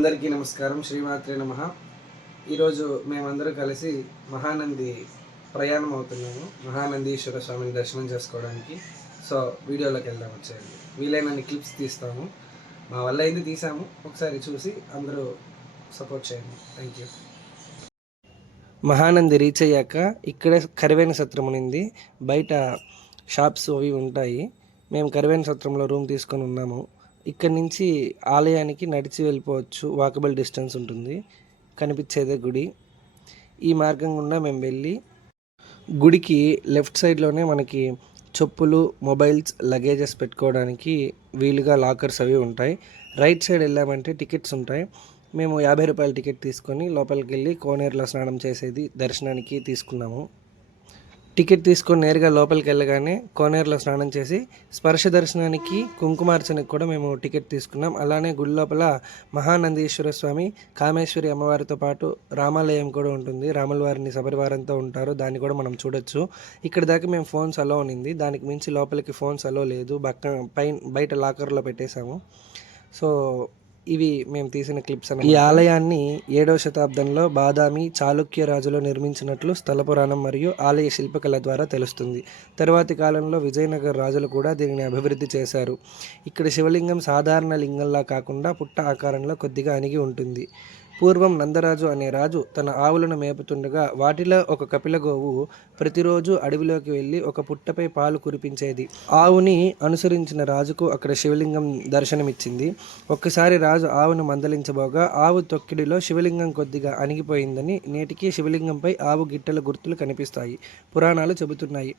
అందరికీ నమస్కారం. శ్రీమాత్రే నమః. ఈరోజు మేమందరూ కలిసి మహానంది ప్రయాణం అవుతున్నాము. మహానందీశ్వర స్వామిని దర్శనం చేసుకోవడానికి. సో వీడియోలోకి వెళ్దాం, వచ్చేయండి. వీలైనన్ని క్లిప్స్ తీస్తాము. మా వల్ల అయింది తీసాము, ఒకసారి చూసి అందరూ సపోర్ట్ చేయండి. Thank you. మహానంది రీచ్ అయ్యాక ఇక్కడే కరివేన సత్రం ఉంది. బయట షాప్స్ అవి ఉంటాయి. మేము కరివేన సత్రంలో రూమ్ తీసుకొని ఉన్నాము. ఇక్కడి నుంచి ఆలయానికి నడిచి వెళ్ళిపోవచ్చు. వాకబుల్ డిస్టెన్స్ ఉంటుంది. కనిపించేదే గుడి. ఈ మార్గం గుండా మేము వెళ్ళి గుడికి లెఫ్ట్ సైడ్లోనే మనకి చెప్పులు, మొబైల్స్, లగేజెస్ పెట్టుకోవడానికి వీలుగా లాకర్స్ అవి ఉంటాయి. రైట్ సైడ్ వెళ్ళామంటే టికెట్స్ ఉంటాయి. మేము 50 రూపాయల టికెట్ తీసుకొని లోపలికి వెళ్ళి కోనేరులో స్నానం చేసేది దర్శనానికి తీసుకున్నాము. టికెట్ తీసుకొని నేరుగా లోపలికి వెళ్ళగానే కోనేరులో స్నానం చేసి స్పర్శ దర్శనానికి, కుంకుమార్చనకి కూడా మేము టికెట్ తీసుకున్నాం. అలానే గుడి లోపల మహానందీశ్వర స్వామి, కామేశ్వరి అమ్మవారితో పాటు రామాలయం కూడా ఉంటుంది. రాముల వారిని సపరివారంతో ఉంటారు. దాన్ని కూడా మనం చూడొచ్చు. ఇక్కడ దాకా మేము ఫోన్స్ అలో ఉన్నింది. దానికి మించి లోపలికి ఫోన్స్ అలో లేదు. బయట లాకర్లో పెట్టేశాము. సో ఇవి మేము తీసిన క్లిప్స్. ఈ ఆలయాన్ని 7వ శతాబ్దంలో బాదామి చాళుక్య రాజులు నిర్మించినట్లు స్థల పురాణం మరియు ఆలయ శిల్పకళ ద్వారా తెలుస్తుంది. తర్వాతి కాలంలో విజయనగర రాజులు కూడా దీనిని అభివృద్ధి చేశారు. ఇక్కడ శివలింగం సాధారణ లింగంలా కాకుండా పుట్ట ఆకారంలో కొద్దిగా అణిగి ఉంటుంది. పూర్వం నందరాజు అనే రాజు తన ఆవులను మేపుతుండగా వాటిలో ఒక కపిల గోవు ప్రతిరోజు అడవిలోకి వెళ్ళి ఒక పుట్టపై పాలు కురిపించేది. ఆవుని అనుసరించిన రాజుకు అక్కడ శివలింగం దర్శనమిచ్చింది. ఒక్కసారి రాజు ఆవును మందలించబోగా ఆవు తొక్కిడిలో శివలింగం కొద్దిగా అణిగిపోయిందని నేటికి శివలింగంపై ఆవు గిట్టెల గుర్తులు కనిపిస్తాయి. పురాణాలు చెబుతున్నాయి.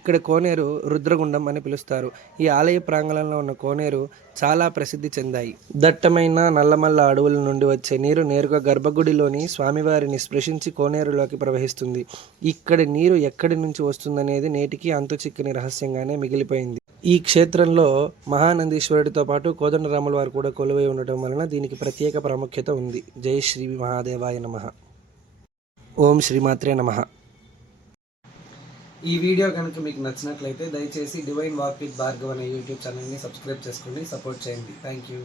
ఇక్కడ కోనేరు రుద్రగుండం అని పిలుస్తారు. ఈ ఆలయ ప్రాంగణంలో ఉన్న కోనేరు చాలా ప్రసిద్ధి చెందాయి. దట్టమైన నల్లమల్ల అడవుల నుండి వచ్చే నీరు నేరుగా గర్భగుడిలోని స్వామివారిని స్పృశించి కోనేరులోకి ప్రవహిస్తుంది. ఇక్కడి నీరు ఎక్కడి నుంచి వస్తుందనేది నేటికి అంతు చిక్కని రహస్యంగానే మిగిలిపోయింది. ఈ క్షేత్రంలో మహానందీశ్వరుడితో పాటు కోదండరాముల వారు కూడా కొలువై ఉండటం వలన దీనికి ప్రత్యేక ప్రాముఖ్యత ఉంది. జై శ్రీ మహాదేవాయ నమః. ఓం శ్రీమాత్రే నమః. ఈ వీడియో కనుక మీకు నచ్చినట్లయితే దయచేసి డివైన్ వాక్ విత్ భార్గవ్ అనే యూట్యూబ్ ఛానల్ని సబ్స్క్రైబ్ చేసుకోండి, సపోర్ట్ చేయండి. Thank you.